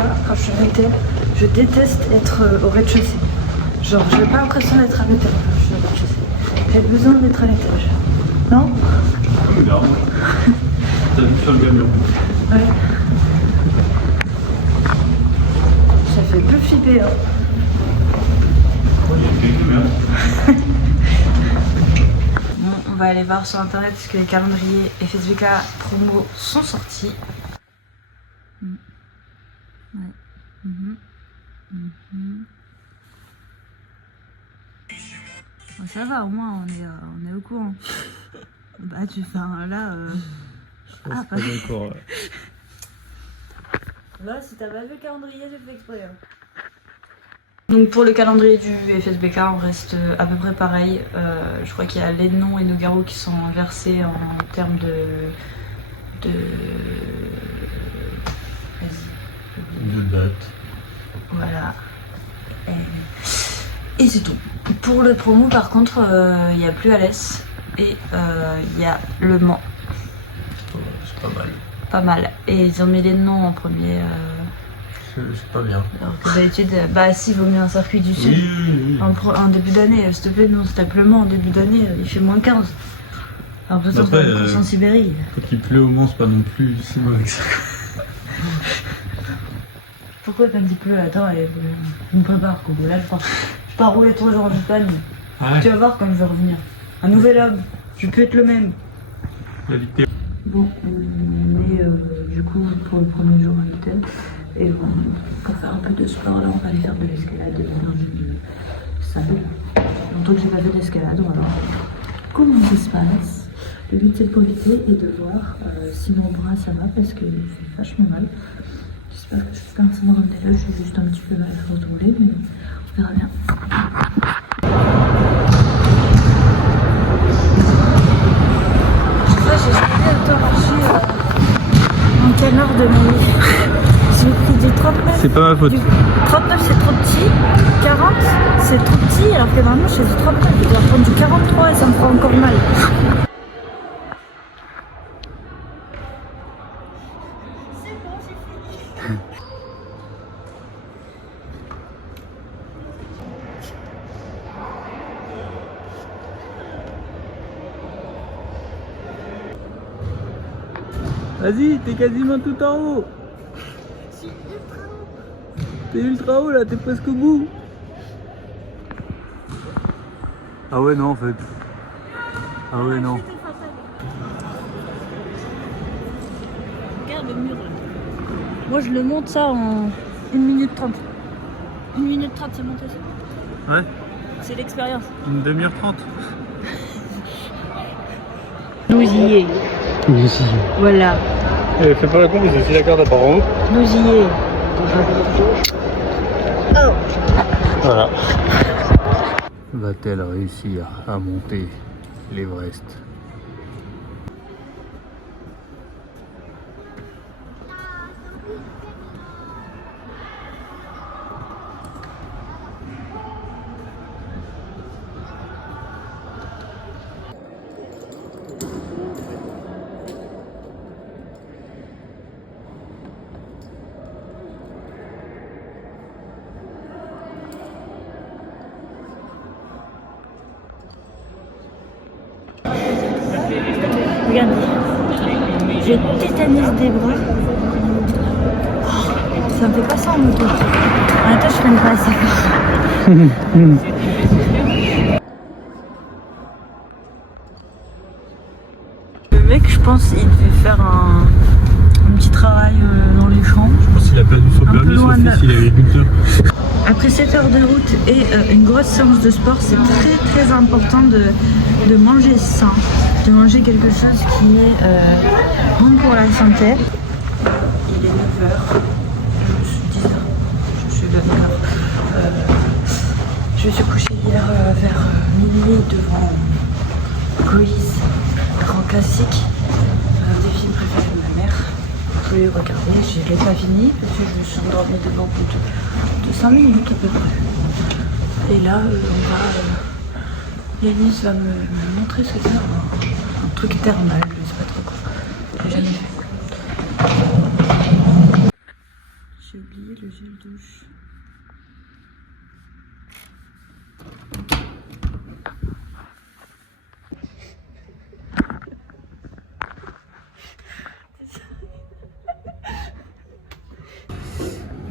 moi, quand je suis invitée, je déteste être au rez-de-chaussée. Genre, j'ai pas l'impression d'être à l'étage quand je suis au rez-de-chaussée. J'ai besoin d'être à l'étage. Non? Regarde. T'as vu sur le camion. Ouais. Ça fait plus flipper, hein. Oh, il y a quelques camions. Bon, on va aller voir sur internet parce que les calendriers FSBK promo sont sortis. Ouais. Bon, ça va, au moins on est au courant. Bah tu fais un là. Je suis pas d'accord. Ouais. Là, si t'as pas vu le calendrier, j'ai fait exprès. Hein. Donc pour le calendrier du FSBK, on reste à peu près pareil. Je crois qu'il y a Lénon et Nogaro qui sont inversés en termes de... Vas-y. De date. Voilà. Et c'est tout. Pour le promo, par contre, il n'y a plus Alès et il y a Le Mans. C'est pas mal. Pas mal. Et ils ont mis les noms en premier. C'est pas bien. Alors que d'habitude, bah si, il vaut mieux un circuit du Sud. Oui. En début d'année, s'il te plaît, non, s'il te plaît, en début d'année, il fait moins 15. Alors peut-être Après, on va en Sibérie. Quand il pleut au Mans, c'est pas non plus si mauvais que ça. Pourquoi quand il pleut? Attends, je me prépare, quoi. Là, je pars rouler 3 jours en Espagne. Ah ouais. Tu vas voir quand je vais revenir. Un nouvel homme, je peux être le même. La Ligue. Bon, on est du coup pour le premier jour à l'hôtel. Et bon, pour faire un peu de sport, là, on va aller faire de l'escalade dans une salle. Longtemps que j'ai pas fait d'escalade, on va voir comment ça se passe. Le but c'est de profiter et de voir si mon bras ça va parce qu'il fait vachement mal. J'espère que je fais pas un syndrome d'éloge, je suis juste un petit peu mal retourner, mais on verra bien. J'ai jamais autant marché en canard de ma vie. J'ai pris du 39. C'est pas ma faute. 39 c'est trop petit, 40 c'est trop petit, alors que normalement je fais du 39. Je dois prendre du 43 et ça me fera encore mal. C'est bon, j'ai fini. Vas-y, t'es quasiment tout en haut. T'es ultra haut là, t'es presque au bout. Ah ouais, non en fait. Ah ouais, non. Regarde le mur là. Moi je le monte ça en 1 minute 30. 1 minute 30 c'est monté ça. Ouais, C'est l'expérience. une demi-heure 30. Nous y est. Aussi. Voilà. Fais pas la con, mais c'est la carte à part en haut. Nous y est. Oh. Voilà. Va-t-elle réussir à monter l'Everest? Regarde, je tétanise des bras. Ça me fait pas ça en moto. En même temps, je freine pas assez fort. Le mec, je pense, il devait faire un petit travail dans les champs. Je pense qu'il a perdu son Un peu permis, son loin de- fils il est agriculteur. Après 7 heures de route et une grosse séance de sport, c'est très très important de manger sain, de manger quelque chose qui est bon pour la santé. Il est 9h, je suis 10h, je suis 9h. Je me suis couchée hier vers minuit devant Grease, grand classique, un des films préférés de ma mère. Vous pouvez regarder, je l'ai pas fini parce que je me suis endormie devant plus de 5 minutes à peu près. Et là, Yanis va me montrer ce que c'est un truc thermal, je sais pas trop quoi. J'ai jamais fait. J'ai oublié le gel douche.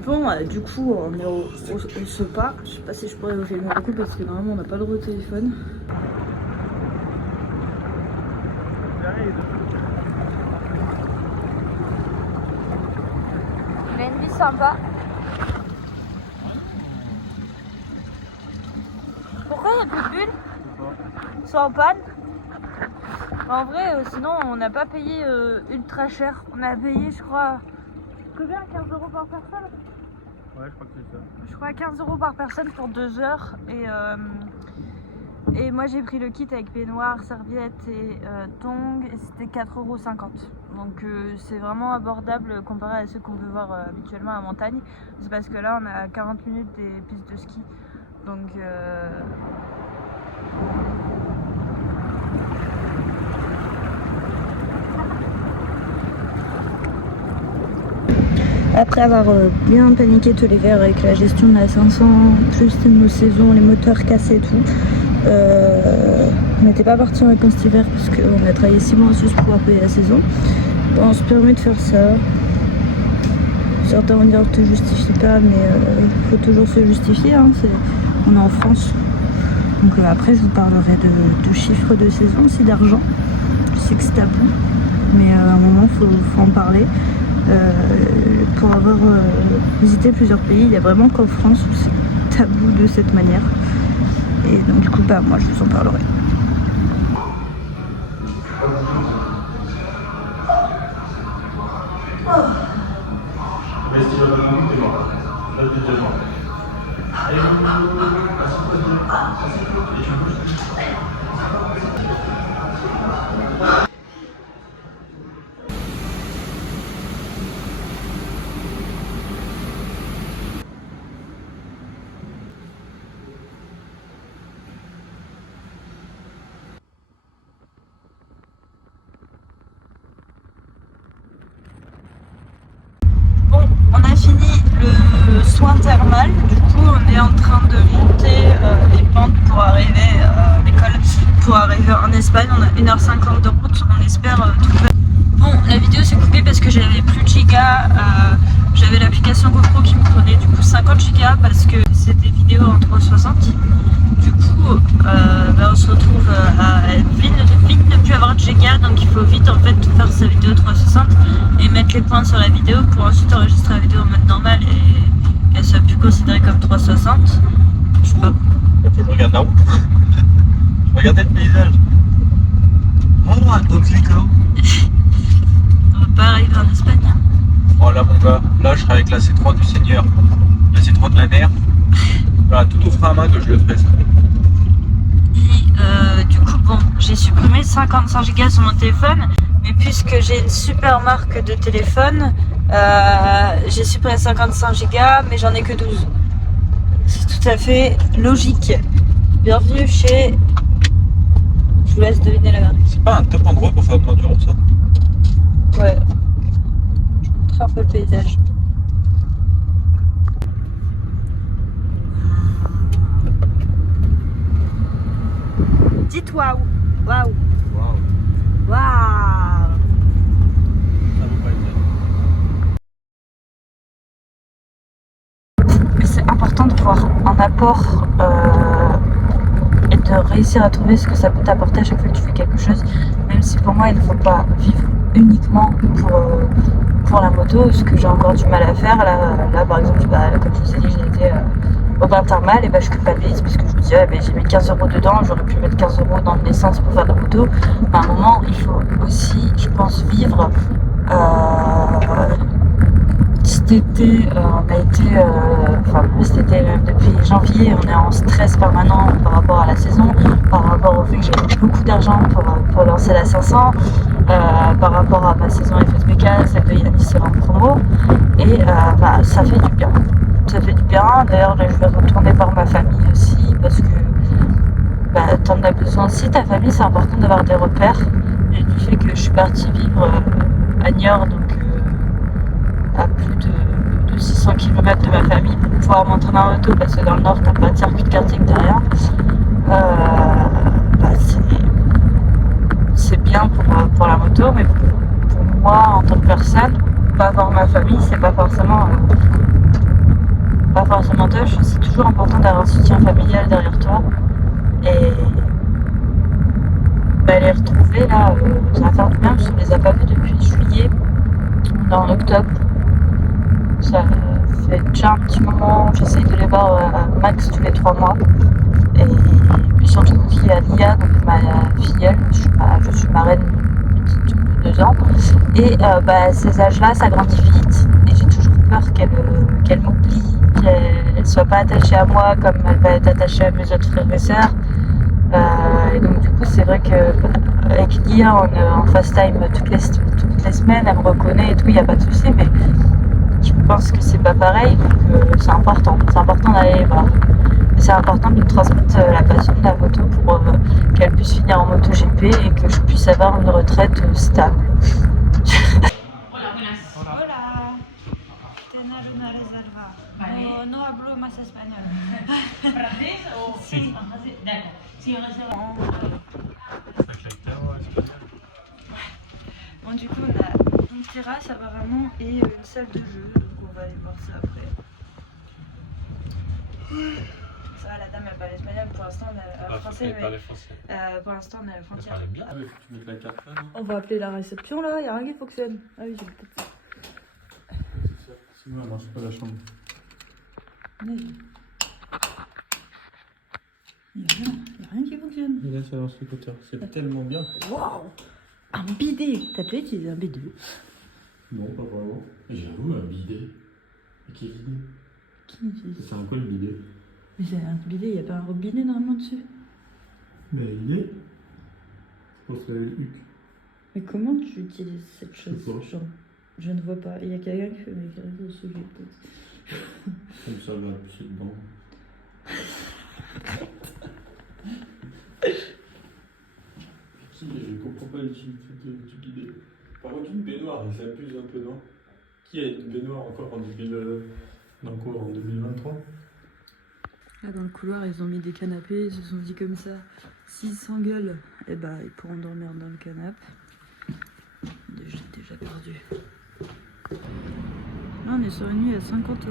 Bon, du coup, on est au SOPA. Je sais pas si je pourrais vous filmer beaucoup parce que normalement on n'a pas le droit au téléphone. Il a une vie sympa. Pourquoi il n'y a plus de bulles? Ils sont en panne. En vrai, sinon on n'a pas payé ultra cher. On a payé, je crois, combien? 15 € par personne? Ouais, je crois que c'est ça. Je crois 15 € par personne pour 2 heures. Et moi j'ai pris le kit avec peignoir, serviette et tongs et c'était 4,50 €. Donc c'est vraiment abordable comparé à ceux qu'on peut voir habituellement à la montagne. C'est parce que là on est à 40 minutes des pistes de ski. Donc après avoir bien paniqué tous les verres avec la gestion de la 500, plus nos saisons, les moteurs cassés et tout, on n'était pas parti en vacances cet hiver parce qu'on a travaillé 6 mois juste pour pouvoir payer la saison. Bon, on se permet de faire ça. Certains vont dire que tu ne justifies pas, mais il faut toujours se justifier. Hein. On est en France. Donc après, je vous parlerai de chiffres de saison, aussi d'argent. Je sais que c'est tabou, mais à un moment, il faut en parler. Pour avoir visité plusieurs pays, il n'y a vraiment qu'en France où c'est tabou de cette manière. Et donc du coup, moi je vous en parlerai. On a fini le soin thermal, du coup on est en train de monter les pentes pour arriver à l'école, pour arriver en Espagne. On a 1h50 de route, on espère trouver. Bon, la vidéo s'est coupée parce que j'avais plus de gigas, j'avais l'application GoPro qui me prenait du coup 50 gigas parce que c'est des vidéos en 360. Du coup, on se retrouve à vite ne plus avoir de gigas, donc il faut vite en fait faire sa vidéo 360 et mettre les points sur la vidéo pour ensuite enregistrer la vidéo en mode normal et qu'elle soit plus considérée comme 360. Je sais pas. Regarde là-haut. Regardez le paysage. Oh, donc les clos. On va pas arriver en Espagne. Hein. Oh là mon gars, là je serai avec la C3 du Seigneur, la C3 de la mer. Voilà, tout au frein à main que je le ferai ça. Et du coup, bon, j'ai supprimé 55 Go sur mon téléphone, mais puisque j'ai une super marque de téléphone, j'ai supprimé 55 Go, mais j'en ai que 12. C'est tout à fait logique. Bienvenue chez... Je vous laisse deviner la marque. C'est pas un top endroit pour faire de l'endurance ça? Ouais. Je vous montre un peu le paysage. Dites waouh. Waouh. Waouh. Waouh. Ça vaut pas le faire. Mais c'est important de voir un apport et de réussir à trouver ce que ça peut t'apporter à chaque fois que tu fais quelque chose, même si pour moi il ne faut pas vivre uniquement pour la moto, ce que j'ai encore du mal à faire. Là par exemple, comme je vous ai dit, j'ai été au bain thermal et je culpabilise parce que je me dis j'ai mis 15 € dedans, j'aurais pu mettre 15 € dans l'essence pour faire de la moto. Mais à un moment il faut aussi, je pense, vivre. Cet été, on a été, cet été, même depuis janvier, on est en stress permanent par rapport à la saison, par rapport au fait que j'ai mis beaucoup d'argent pour lancer la 500, par rapport à ma saison FSBK, celle de Yannis sera en promo, et ça fait du bien. Ça fait du bien. D'ailleurs, là, je vais retourner voir ma famille aussi, parce que t'en as besoin aussi. Ta famille, c'est important d'avoir des repères, et du fait que je suis partie vivre à Niort, donc à plus de 600 km de ma famille pour pouvoir m'entraîner en moto parce que dans le nord t'as pas de circuit de karting derrière. Bah, c'est bien pour la moto, mais pour moi en tant que personne, pas voir ma famille, c'est pas forcément top. C'est toujours important d'avoir un soutien familial derrière toi. Et bah, les retrouver là, ça va faire du bien parce qu'on les a pas vus depuis juillet. On est en octobre. Ça fait déjà un petit moment, j'essaye de les voir max tous les 3 mois. Et puis surtout qu'il y a Lia, donc ma filleule, je suis marraine petite de 2 ans. Et bah, ces âges-là, ça grandit vite. Et j'ai toujours peur qu'elle m'oublie, qu'elle soit pas attachée à moi comme elle va être attachée à mes autres frères et sœurs. Et donc du coup c'est vrai qu'avec Lia en FaceTime toutes les semaines, elle me reconnaît et tout, il n'y a pas de souci, mais je pense que c'est pas pareil, donc c'est important d'aller les voir. Et c'est important de lui transmettre la passion de la moto pour qu'elle puisse finir en MotoGP et que je puisse avoir une retraite stable. Hola, tener una reserva. Vale. No hablo más español. ¿Francés o sí? D'accord. Si on réserve. Bon, du coup, on a une terrasse apparemment et une salle de jeu, donc on va aller voir ça après. Ça va, la dame elle parle espagnol, pour l'instant on est français, mais pour l'instant on est à la frontière. Bien. Tu mets la carte là, non? On va appeler la réception là, il n'y a rien qui fonctionne. Ah oui, j'ai peut-être ça. Sinon, elle marche pas la chambre. Mais... il n'y a rien qui fonctionne. Et là, ça lance le côté. C'est tellement bien. Waouh! Un bidet! T'as déjà utilisé un bidet? Non, pas vraiment. J'avoue, un bidet. Mais quel bidet? Qui utilise? C'est un quoi le bidet? Mais c'est un bidet, il n'y a pas un robinet normalement dessus? Mais il est. Je pense que c'est le huc. Mais comment tu utilises cette chose? Je sais pas. Genre, je ne vois pas. Il y a quelqu'un qui fait m'écrire au sujet peut-être. Comme ça, va pousser dedans. Je comprends pas l'utilité du bidet. Par contre, une baignoire, il s'abuse un peu, non? Qui a une baignoire encore en 2023? Là dans le couloir ils ont mis des canapés, ils se sont dit comme ça, s'ils s'engueulent, eh ben ils pourront dormir dans le canapé. J'ai déjà perdu. Là on est sur une nuit à 50 €.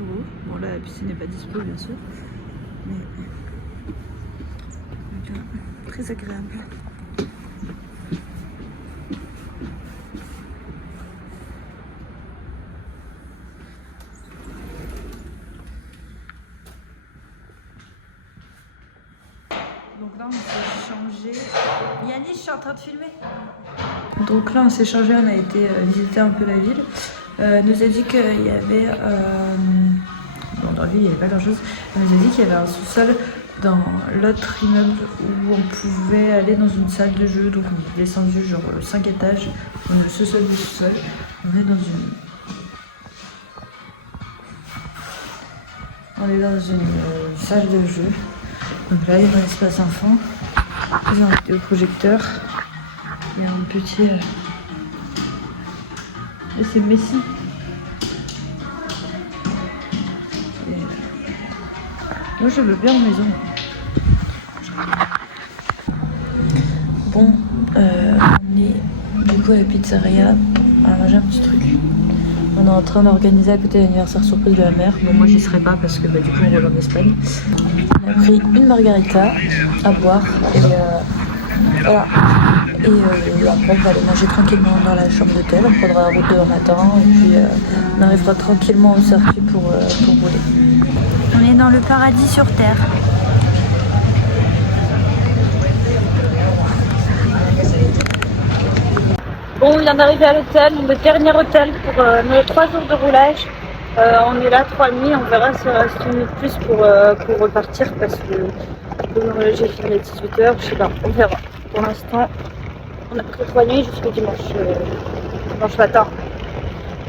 Bon là la piscine n'est pas dispo bien sûr. Mais donc, très agréable. Donc là on s'est changé. Yannis, je suis en train de filmer. Donc là on s'est changé, on a été visiter un peu la ville. Nous a dit qu'il y avait... bon dans la ville il n'y avait pas grand chose. On nous a dit qu'il y avait un sous-sol dans l'autre immeuble où on pouvait aller dans une salle de jeu. Donc on est descendu genre 5 étages. On est au sous-sol du sous-sol. On est dans une salle de jeu. Donc là, il y a un espace enfant, il y a un vidéoprojecteur, il y a un petit... Et c'est Messi. Et... moi, je veux bien en maison. Bon, on est du coup à la pizzeria, on va manger un petit truc. On est en train d'organiser à côté l'anniversaire surprise de la mère. Bon, moi j'y serai pas parce que du coup on roule en Espagne. On a pris une margarita à boire et voilà. Et après on va aller manger tranquillement dans la chambre d'hôtel. On prendra la route demain matin et puis on arrivera tranquillement au circuit pour rouler. On est dans le paradis sur terre. Bon, on vient d'arriver à l'hôtel, le dernier hôtel pour nos 3 jours de roulage. On est là 3 nuits, on verra si on reste une nuit de plus pour repartir parce que j'ai fini à 18h, je sais pas, on verra. Pour l'instant, on a pris 3 nuits jusqu'au dimanche matin.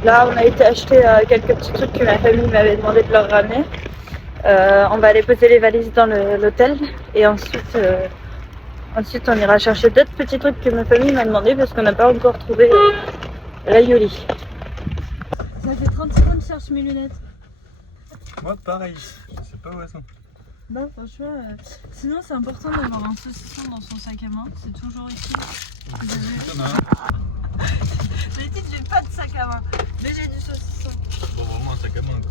Là, on a été acheter quelques petits trucs que ma famille m'avait demandé de leur ramener. On va aller poser les valises dans l'hôtel et ensuite on ira chercher d'autres petits trucs que ma famille m'a demandé parce qu'on n'a pas encore trouvé la Yoli. Ça fait 30 secondes que je cherche mes lunettes. Moi, pareil. Je sais pas où elles sont. Non, franchement, sinon c'est important d'avoir un saucisson dans son sac à main. C'est toujours ici. Vous avez vu? T'en as un. J'ai dit que j'ai pas de sac à main, mais j'ai du saucisson. Bon, vraiment un sac à main.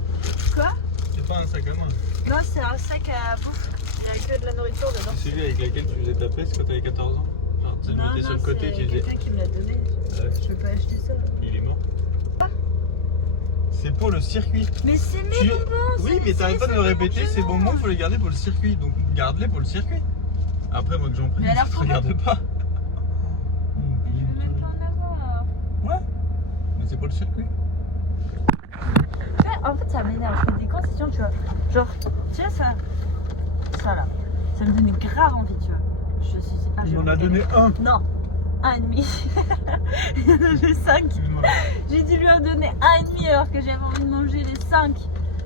Quoi? C'est pas un sac à main. Non, c'est un sac à bouffe. Il y a que de la nourriture dedans. C'est celui avec lequel tu faisais ta peste quand t'avais 14 ans. Genre, tu le mettais sur le côté, tu c'est faisais. quelqu'un qui me l'a donné. Ouais. Je peux pas acheter ça. Il est mort. C'est pour le circuit. Mais c'est mes bonbons. Oui, mais t'arrêtes pas de me répéter, ces bonbons, faut les garder pour le circuit. Donc garde-les pour le circuit. Après, moi que j'en prie, Mais alors, je regarde pas. Je veux même pas en avoir. Ouais, mais c'est pour le circuit. En fait, ça m'énerve. Je fais des concessions, tu vois. Genre, tu vois ça là. Ça me donnait grave envie, tu vois. Je suis. Ah, Il m'en a donné un. Non, un et demi. Il y en avait 5. J'ai dû lui en donner un et demi alors que j'avais envie de manger les 5.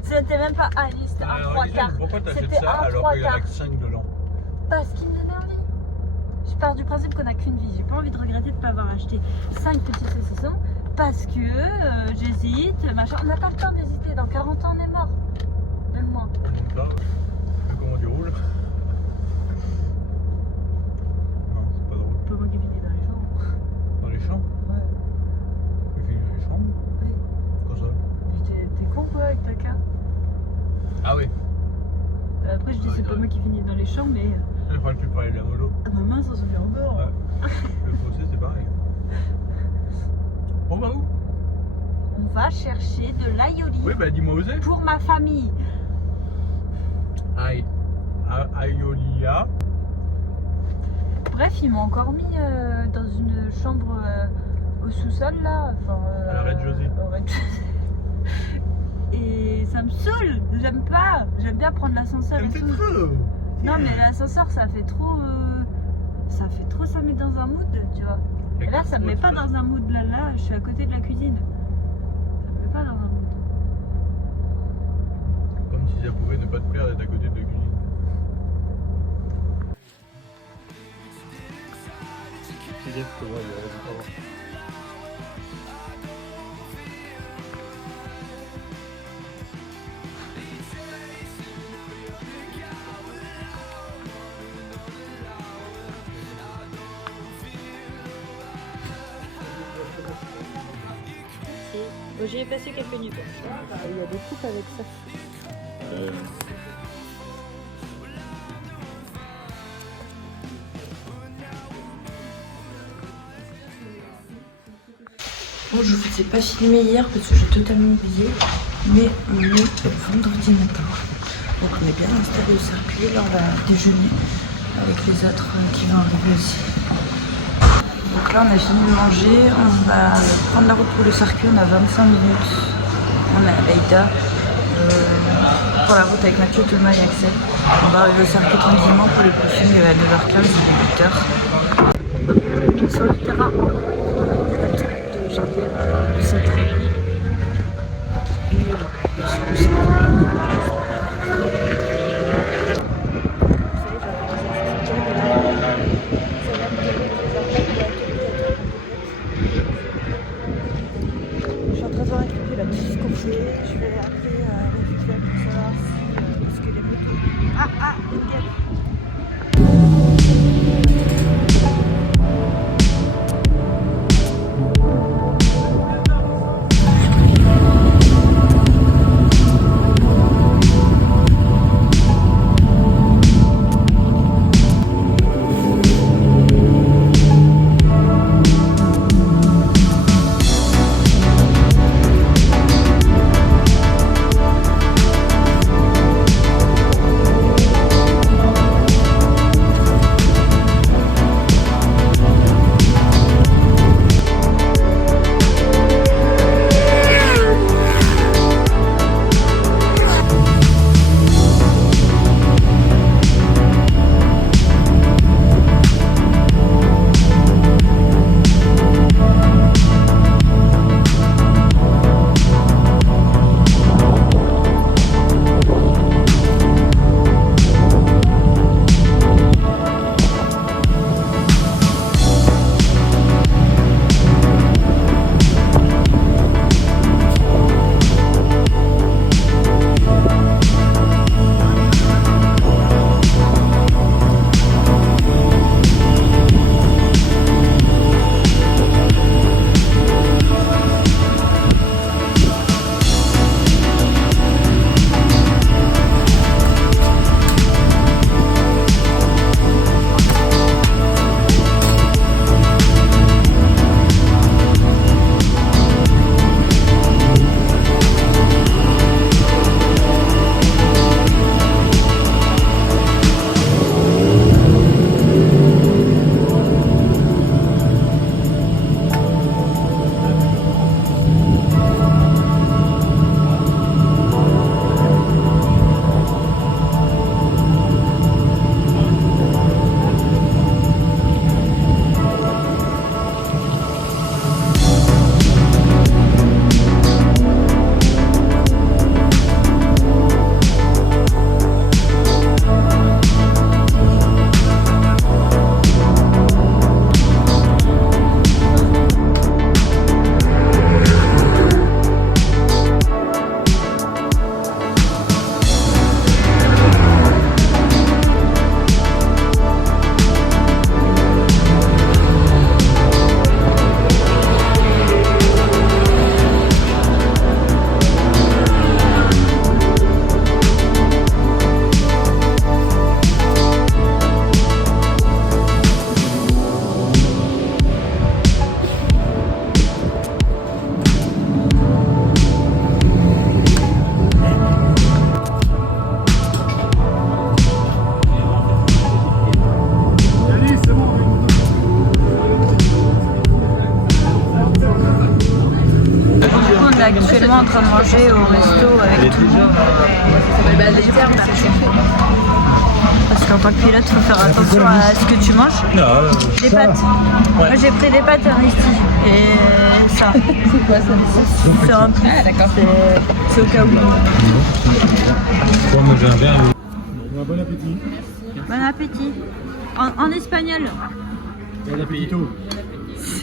C'était même pas un et demi, c'était un 3/4. Pourquoi t'as fait C'était ça un alors qu'il y en a 3/4. que 5 dedans? Parce qu'il me donnait envie. Je pars du principe qu'on a qu'une vie. J'ai pas envie de regretter de ne pas avoir acheté 5 petits saucissons parce que j'hésite, machin. On n'a pas le temps d'hésiter. Dans 40 ans, on est mort. Même moi. Donc là, comment tu roules? Non, c'est pas drôle. Pas moi qui finis dans les champs. Dans les champs? Ouais. Tu finis dans les champs? Oui. Quand ça? T'es con quoi avec ta carte? Ah oui. Après, je dis c'est pas moi qui finis dans les champs, mais. Je crois que tu parlais de la moto. Ah, ma main, ça se fait en dehors. Ouais. Le procès, c'est pareil. On va où? On va chercher de l'aïoli Oui, bah dis-moi où c'est. pour ma famille. Aïe. Aïolia. Bref, ils m'ont encore mis dans une chambre au sous-sol là. Enfin, À la rez-de-chaussée. au rez-de-chaussée. Et ça me saoule, j'aime pas. J'aime bien prendre l'ascenseur et tout. Non, mais l'ascenseur ça fait trop. Ça fait trop, ça met dans un mood, tu vois. Et là, ça me met pas dans un mood là, je suis à côté de la cuisine. Ça me met pas dans un mood. Comme si ça pouvait ne pas te plaire d'être à côté de la cuisine. C'est dire que moi, il y a pas. Bon, j'y ai passé quelques nuits. Il y a des coupes avec ça. Bon, je vous ai pas filmé hier parce que j'ai totalement oublié, mais on est vendredi matin. Donc on est bien installé au circuit, là on va déjeuner avec les autres qui vont arriver aussi. Donc là on a fini de manger, on va prendre la route pour le circuit, on a 25 minutes. On est à Leïda pour la route avec Mathieu, Thomas et Axel. On va arriver au circuit tranquillement pour le briefing à 9h15, il est 8h. Sur le terrain de janvier, du 7 Je suis en train de voir avec lui là, tout ce qu'on fait. Je vais appeler la mutuelle pour savoir si, ce que les motos. Ah, nickel. vraiment en train de manger au resto avec tout le monde. J'ai peur de me chauffer. Parce qu'en tant que pilote, il faut faire attention à ce que tu manges. Des pâtes. Moi j'ai pris des pâtes Aristi. Et ça. C'est quoi ça? C'est un plus. Ah d'accord. C'est au cas où. Moi j'ai un verre. Bon appétit. Bon appétit. En espagnol. Bon appétit.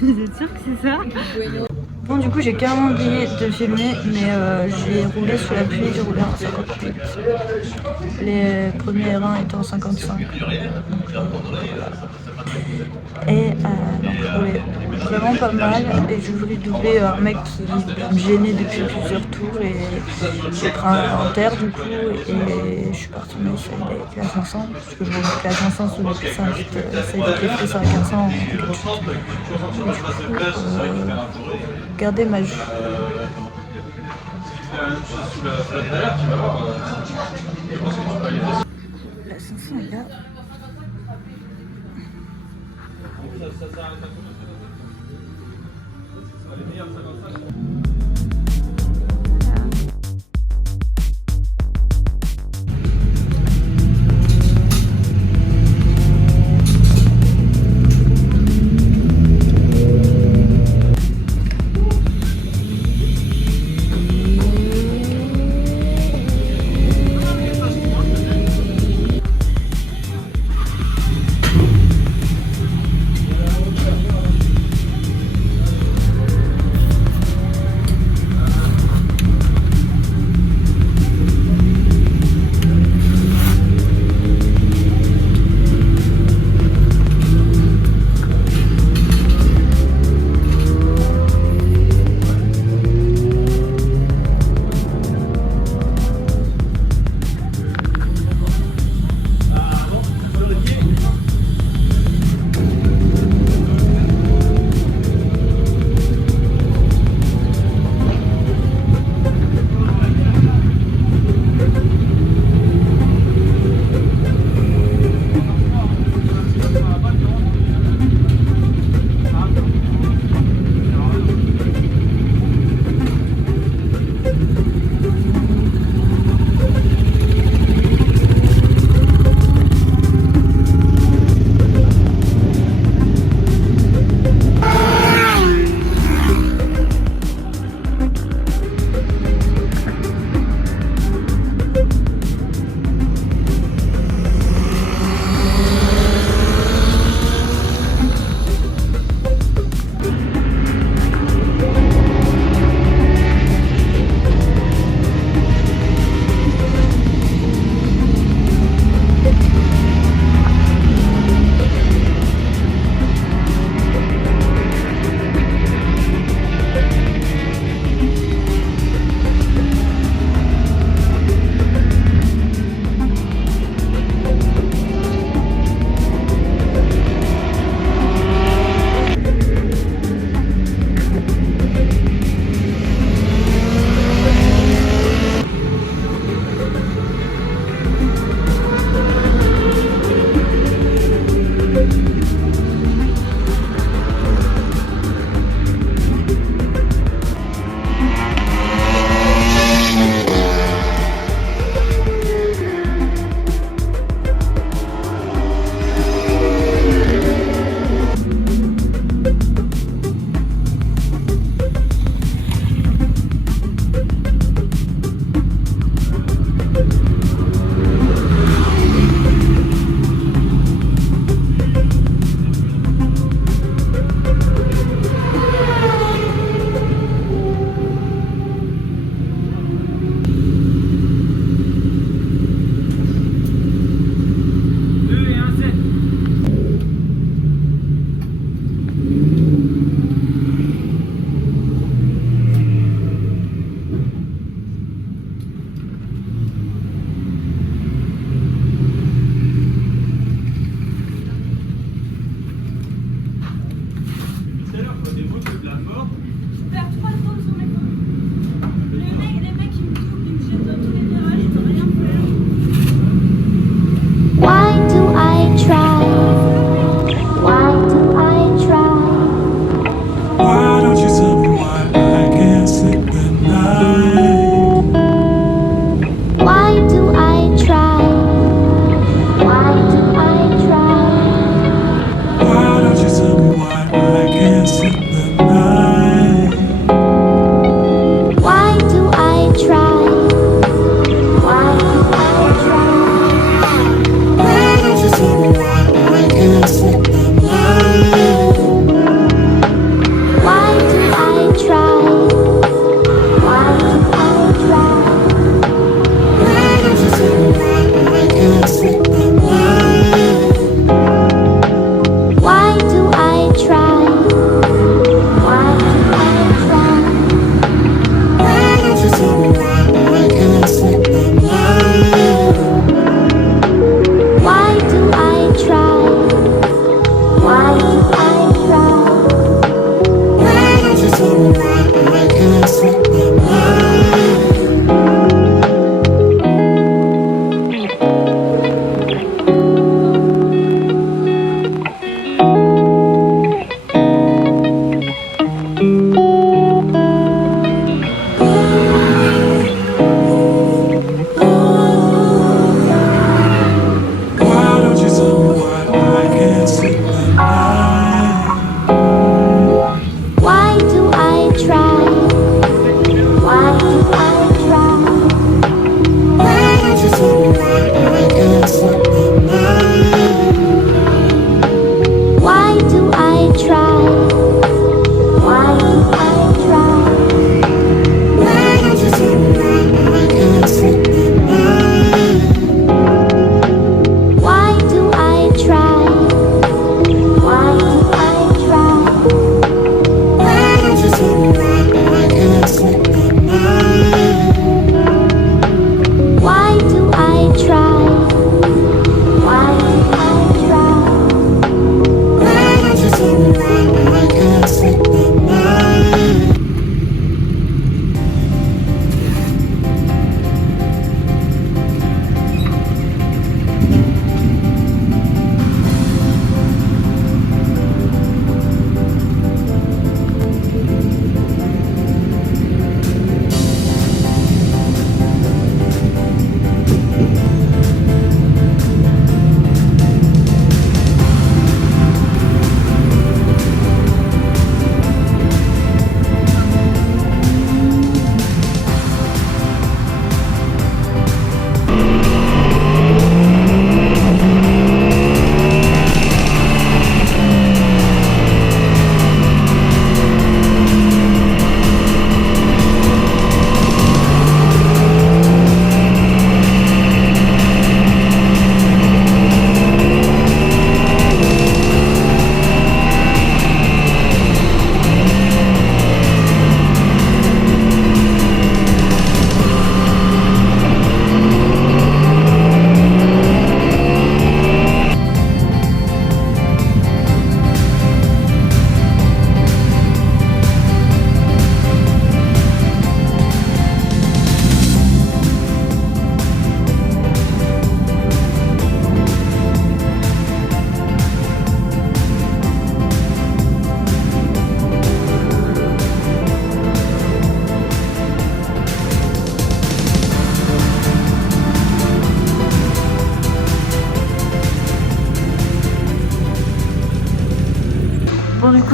Vous êtes sûr que c'est ça? Bon, du coup, j'ai carrément oublié de filmer, mais j'ai roulé sous la pluie, j'ai roulé en 58. Les premiers reins étaient en 55. Et donc, je roulais vraiment pas mal. Et je voulais doubler un mec qui me gênait depuis plusieurs tours. Et j'ai pris en terre, du coup, et je suis partie me essayer avec la 500. Parce que je roule avec la 500 sous le pissin, ça évite les frisses à la 400 en quelque chose. Et du coup, regardez ma joue. La 500 est là.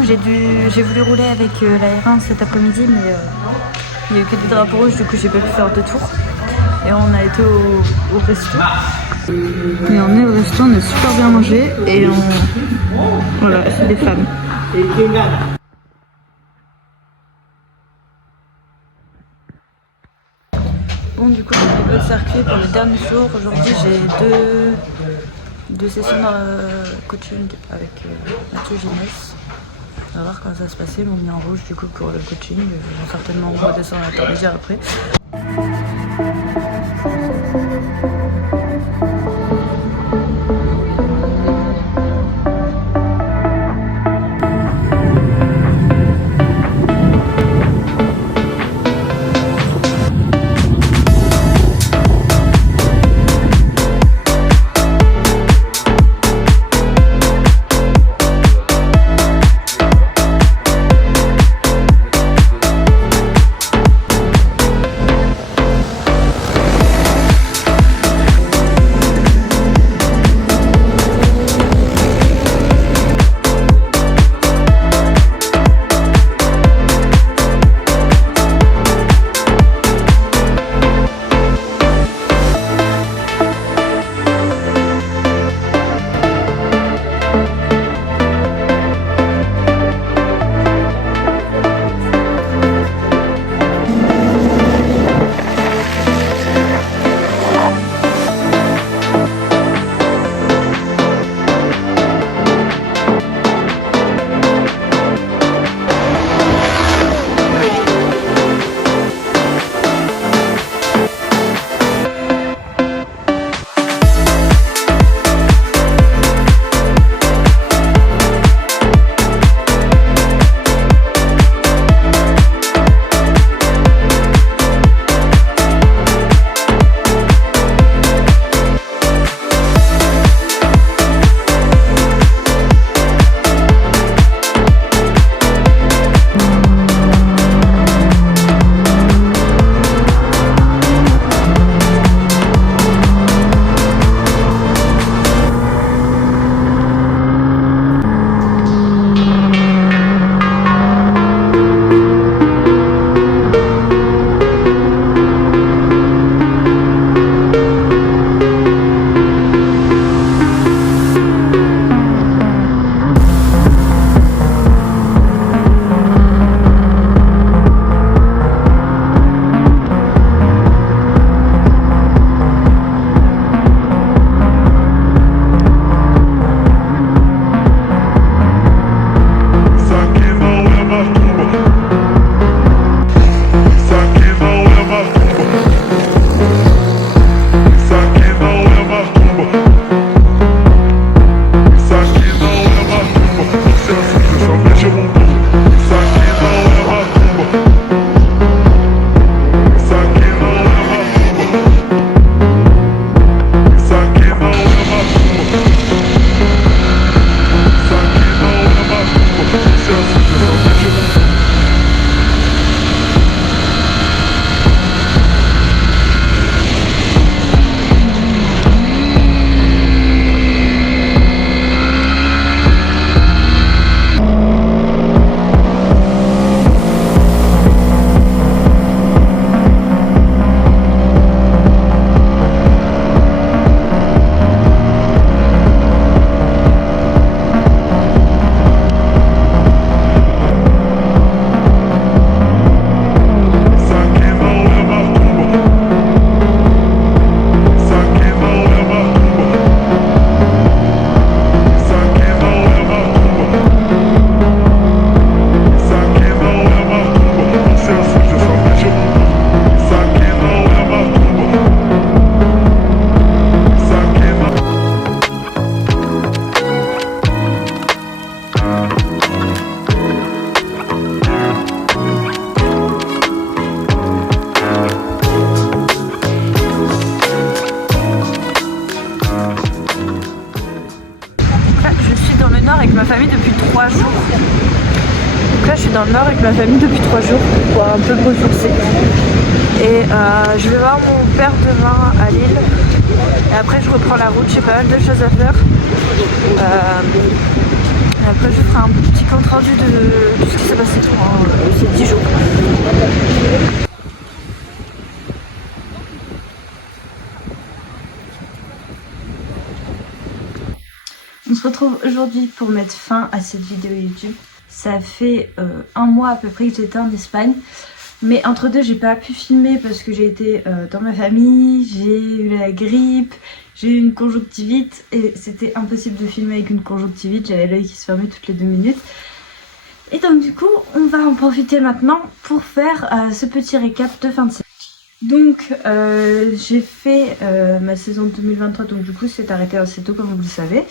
j'ai voulu rouler avec la R1 cet après-midi, mais il n'y a eu que des drapeaux rouges, du coup j'ai pas pu faire 2 tours. Et on a été au resto. Et on est au resto, on a super bien mangé et voilà, c'est des femmes. Bon, du coup, on est au circuit pour le dernier jour. Aujourd'hui, j'ai deux sessions de coaching avec Mathieu Ginès. On va voir comment ça va se passer. Ils m'ont mis en rouge du coup pour le coaching. Ils vont certainement redescendre à l'intermédiaire après. avec ma famille depuis 3 jours. Donc là je suis dans le nord avec ma famille depuis 3 jours pour un peu me ressourcer. Et je vais voir mon père demain à Lille. Et après je reprends la route, j'ai pas mal de choses à faire. Et après je ferai un petit compte rendu de tout ce qui s'est passé pendant ces 10 jours. On se retrouve aujourd'hui pour mettre fin à cette vidéo YouTube. Ça fait un mois à peu près que j'étais en Espagne. Mais entre deux, j'ai pas pu filmer parce que j'ai été dans ma famille, j'ai eu la grippe, j'ai eu une conjonctivite et c'était impossible de filmer avec une conjonctivite, j'avais l'œil qui se fermait toutes les 2 minutes. Et donc du coup, on va en profiter maintenant pour faire ce petit récap de fin de saison. Donc j'ai fait ma saison 2023, donc du coup c'est arrêté assez tôt comme vous le savez.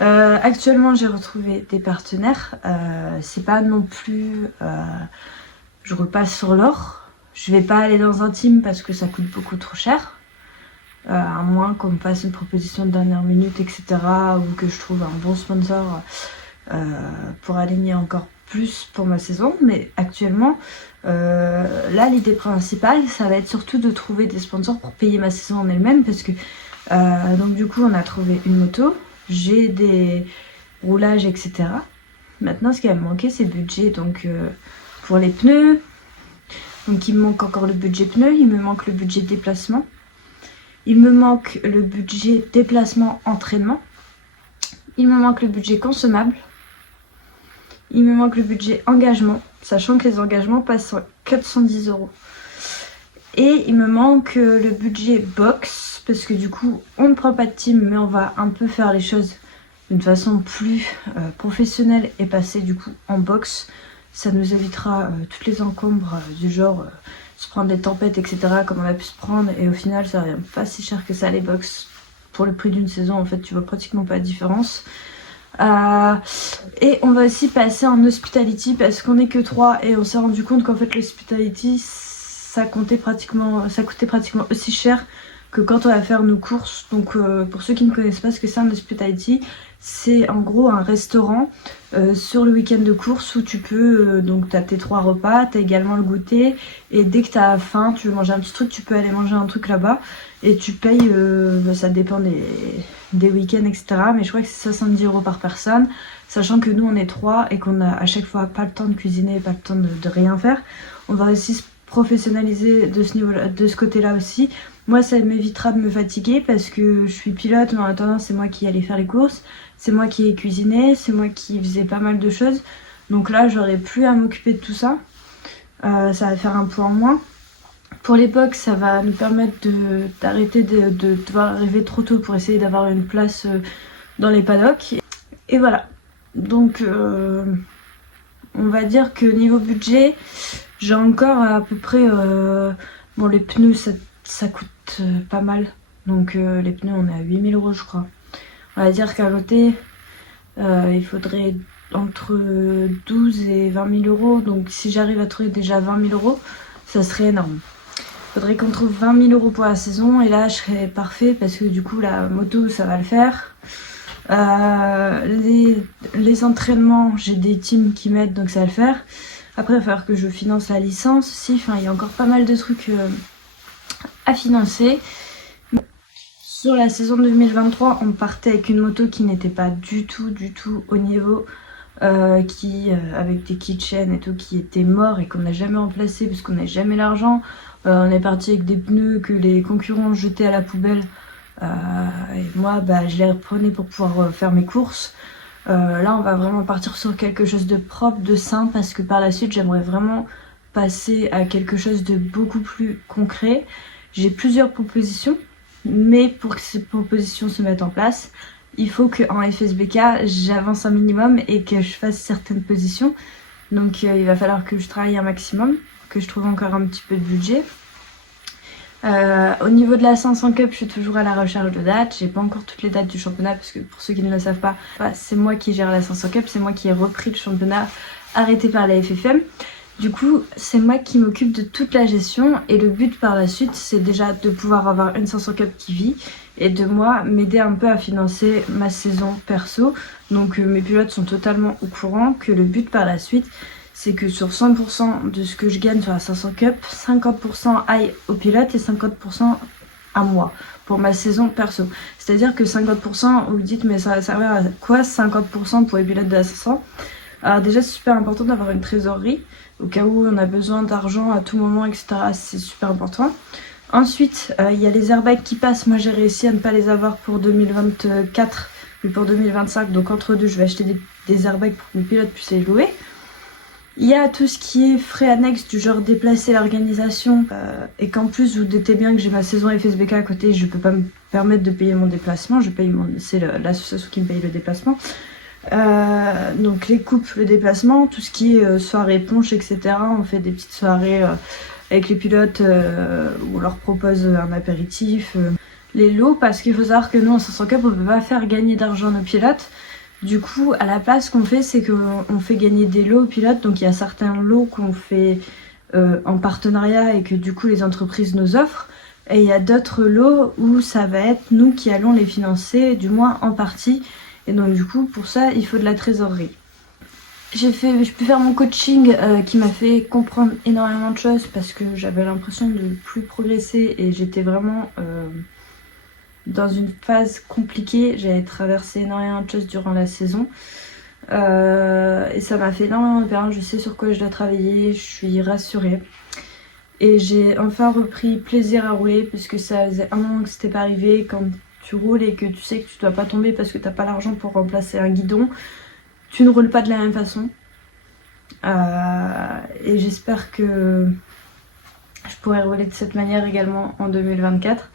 Actuellement j'ai retrouvé des partenaires, c'est pas non plus... je repasse sur l'or. Je vais pas aller dans un team parce que ça coûte beaucoup trop cher. À moins qu'on me fasse une proposition de dernière minute, etc. Ou que je trouve un bon sponsor pour aligner encore plus pour ma saison. Mais actuellement, là l'idée principale, ça va être surtout de trouver des sponsors pour payer ma saison en elle-même. Parce que donc du coup on a trouvé une moto, j'ai des roulages, etc. Maintenant ce qui va me manquer c'est le budget. Donc pour les pneus, donc il me manque encore le budget pneus, il me manque le budget déplacement, il me manque le budget déplacement entraînement, il me manque le budget consommable, il me manque le budget engagement, sachant que les engagements passent à 410 €. Et il me manque le budget box, parce que du coup on ne prend pas de team mais on va un peu faire les choses d'une façon plus professionnelle et passer du coup en box. Ça nous évitera toutes les encombres du genre se prendre des tempêtes, etc. comme on a pu se prendre. Et au final, ça revient pas si cher que ça les box. Pour le prix d'une saison, en fait, tu vois pratiquement pas de différence. Et on va aussi passer en hospitality parce qu'on est que 3 et on s'est rendu compte qu'en fait l'hospitality, ça coûtait pratiquement aussi cher que quand on va faire nos courses. Donc pour ceux qui ne connaissent pas ce que c'est un hospitality, c'est en gros un restaurant sur le week-end de course où tu peux, donc tu as tes 3 repas, tu as également le goûter et dès que tu as faim, tu veux manger un petit truc, tu peux aller manger un truc là-bas et tu payes, ça dépend des week-ends, etc. Mais je crois que c'est 70 € par personne, sachant que nous on est 3 et qu'on a à chaque fois pas le temps de cuisiner, pas le temps de rien faire. On va aussi se professionnaliser de ce côté-là aussi. Moi ça m'évitera de me fatiguer parce que je suis pilote, mais en attendant c'est moi qui allais faire les courses, c'est moi qui ai cuisiné, c'est moi qui faisais pas mal de choses. Donc là j'aurais plus à m'occuper de tout ça. Ça va faire un poids en moins. Pour les box, ça va nous permettre d'arrêter de devoir arriver trop tôt pour essayer d'avoir une place dans les paddocks. Et voilà. Donc on va dire que niveau budget, j'ai encore à peu près... bon les pneus ça coûte pas mal. Donc les pneus on est à 8 000 € je crois. On va dire qu'à côté il faudrait entre 12 et 20 000 €. Donc si j'arrive à trouver déjà 20 000 €, ça serait énorme. Il faudrait qu'on trouve 20 000 € pour la saison et là je serais parfait parce que du coup la moto ça va le faire. Les entraînements, j'ai des teams qui m'aident donc ça va le faire. Après il va falloir que je finance la licence aussi. Enfin il y a encore pas mal de trucs à financer. Sur la saison 2023, on partait avec une moto qui n'était pas du tout au niveau, avec des keychains et tout, qui était mort et qu'on n'a jamais remplacé parce qu'on n'a jamais l'argent. On est parti avec des pneus que les concurrents jetaient à la poubelle. Et moi, je les reprenais pour pouvoir faire mes courses. Là, on va vraiment partir sur quelque chose de propre, de sain, parce que par la suite, j'aimerais vraiment passer à quelque chose de beaucoup plus concret. J'ai plusieurs propositions. Mais pour que ces propositions se mettent en place, il faut qu'en FSBK, j'avance un minimum et que je fasse certaines positions. Donc il va falloir que je travaille un maximum, que je trouve encore un petit peu de budget. Au niveau de la 500 Cup, je suis toujours à la recherche de dates. J'ai pas encore toutes les dates du championnat parce que pour ceux qui ne le savent pas, c'est moi qui gère la 500 Cup, c'est moi qui ai repris le championnat arrêté par la FFM. Du coup, c'est moi qui m'occupe de toute la gestion et le but par la suite, c'est déjà de pouvoir avoir une 500 Cup qui vit et de moi m'aider un peu à financer ma saison perso. Donc mes pilotes sont totalement au courant que le but par la suite, c'est que sur 100% de ce que je gagne sur la 500 Cup, 50% aille aux pilotes et 50% à moi. pour ma saison perso. C'est-à-dire que 50%, vous vous dites mais ça va servir à quoi 50% pour les pilotes de la 500? Alors déjà c'est super important d'avoir une trésorerie, au cas où on a besoin d'argent à tout moment, etc. C'est super important. Ensuite, il y a les airbags qui passent. Moi j'ai réussi à ne pas les avoir pour 2024, mais pour 2025. Donc entre deux, je vais acheter des airbags pour que les pilotes puissent les louer. Il y a tout ce qui est frais annexes du genre déplacer l'organisation et qu'en plus vous doutez bien que j'ai ma saison FSBK à côté, je peux pas me permettre de payer mon déplacement, c'est l'association qui me paye le déplacement. Donc les coupes, le déplacement, tout ce qui est soirée ponche, etc. On fait des petites soirées avec les pilotes où on leur propose un apéritif. Les lots, parce qu'il faut savoir que nous en 500 Cup on peut pas faire gagner d'argent nos pilotes. Du coup, à la place, ce qu'on fait, c'est qu'on fait gagner des lots aux pilotes. Donc, il y a certains lots qu'on fait en partenariat et que du coup, les entreprises nous offrent. Et il y a d'autres lots où ça va être nous qui allons les financer, du moins en partie. Et donc, du coup, pour ça, il faut de la trésorerie. Je peux faire mon coaching qui m'a fait comprendre énormément de choses parce que j'avais l'impression de plus progresser et j'étais vraiment... dans une phase compliquée, j'avais traversé énormément de choses durant la saison et ça m'a fait énormément de bien. Je sais sur quoi je dois travailler, je suis rassurée et j'ai enfin repris plaisir à rouler puisque ça faisait un moment que c'était pas arrivé. Quand tu roules et que tu sais que tu dois pas tomber parce que t'as pas l'argent pour remplacer un guidon, tu ne roules pas de la même façon et j'espère que je pourrai rouler de cette manière également en 2024.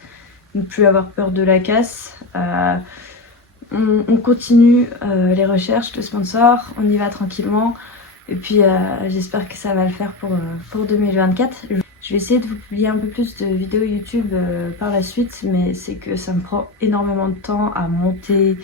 Ne plus avoir peur de la casse. On continue les recherches de sponsors, on y va tranquillement et puis j'espère que ça va le faire pour 2024. Je vais essayer de vous publier un peu plus de vidéos YouTube par la suite, mais c'est que ça me prend énormément de temps à monter,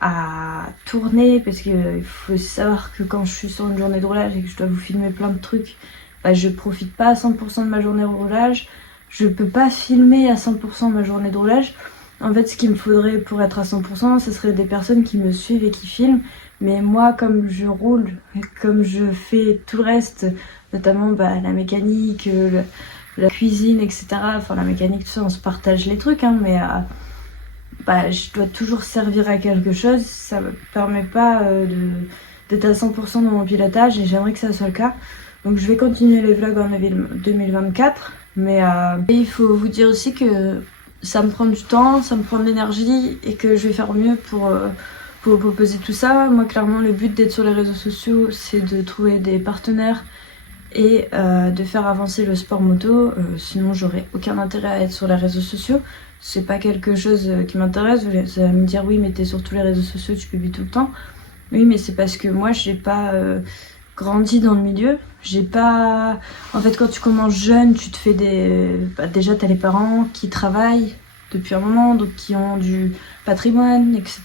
à tourner, parce qu'il faut savoir que quand je suis sur une journée de roulage et que je dois vous filmer plein de trucs, bah, je profite pas à 100% de ma journée de roulage. Je peux pas filmer à 100% ma journée de roulage. En fait, ce qu'il me faudrait pour être à 100%, ce serait des personnes qui me suivent et qui filment. Mais moi, comme je roule, comme je fais tout le reste, notamment la mécanique, la cuisine, etc. Enfin, la mécanique, tout ça, on se partage les trucs, hein, mais je dois toujours servir à quelque chose. Ça me permet pas d'être à 100% dans mon pilotage et j'aimerais que ça soit le cas. Donc, je vais continuer les vlogs en 2024. Mais il faut vous dire aussi que ça me prend du temps, ça me prend de l'énergie et que je vais faire mieux pour proposer tout ça. Moi clairement le but d'être sur les réseaux sociaux c'est de trouver des partenaires et de faire avancer le sport moto. Sinon j'aurais aucun intérêt à être sur les réseaux sociaux. C'est pas quelque chose qui m'intéresse. Vous allez me dire oui mais t'es sur tous les réseaux sociaux, tu publies tout le temps. Oui mais c'est parce que moi j'ai pas... grandi dans le milieu, j'ai pas... En fait quand tu commences jeune, tu te fais déjà t'as les parents qui travaillent depuis un moment, donc qui ont du patrimoine, etc.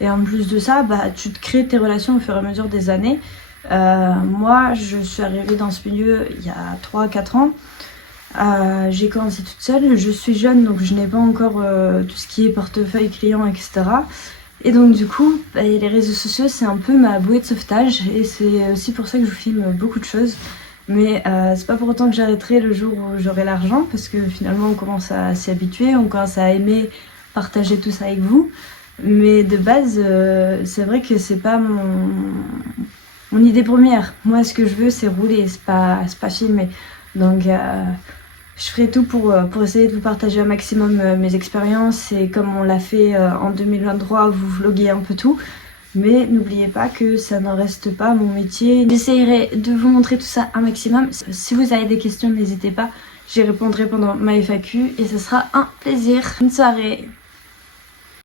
Et en plus de ça, tu te crées tes relations au fur et à mesure des années. Moi, je suis arrivée dans ce milieu il y a 3-4 ans. J'ai commencé toute seule, je suis jeune, donc je n'ai pas encore tout ce qui est portefeuille client, etc. Et donc du coup, les réseaux sociaux c'est un peu ma bouée de sauvetage et c'est aussi pour ça que je vous filme beaucoup de choses. Mais c'est pas pour autant que j'arrêterai le jour où j'aurai l'argent parce que finalement on commence à s'y habituer, on commence à aimer partager tout ça avec vous. Mais de base, c'est vrai que c'est pas mon idée première. Moi ce que je veux c'est rouler, c'est pas filmer. Donc je ferai tout pour essayer de vous partager un maximum mes expériences et comme on l'a fait en 2023, vous vloguer un peu tout. Mais n'oubliez pas que ça n'en reste pas mon métier. J'essaierai de vous montrer tout ça un maximum. Si vous avez des questions, n'hésitez pas. J'y répondrai pendant ma FAQ et ce sera un plaisir. Bonne soirée.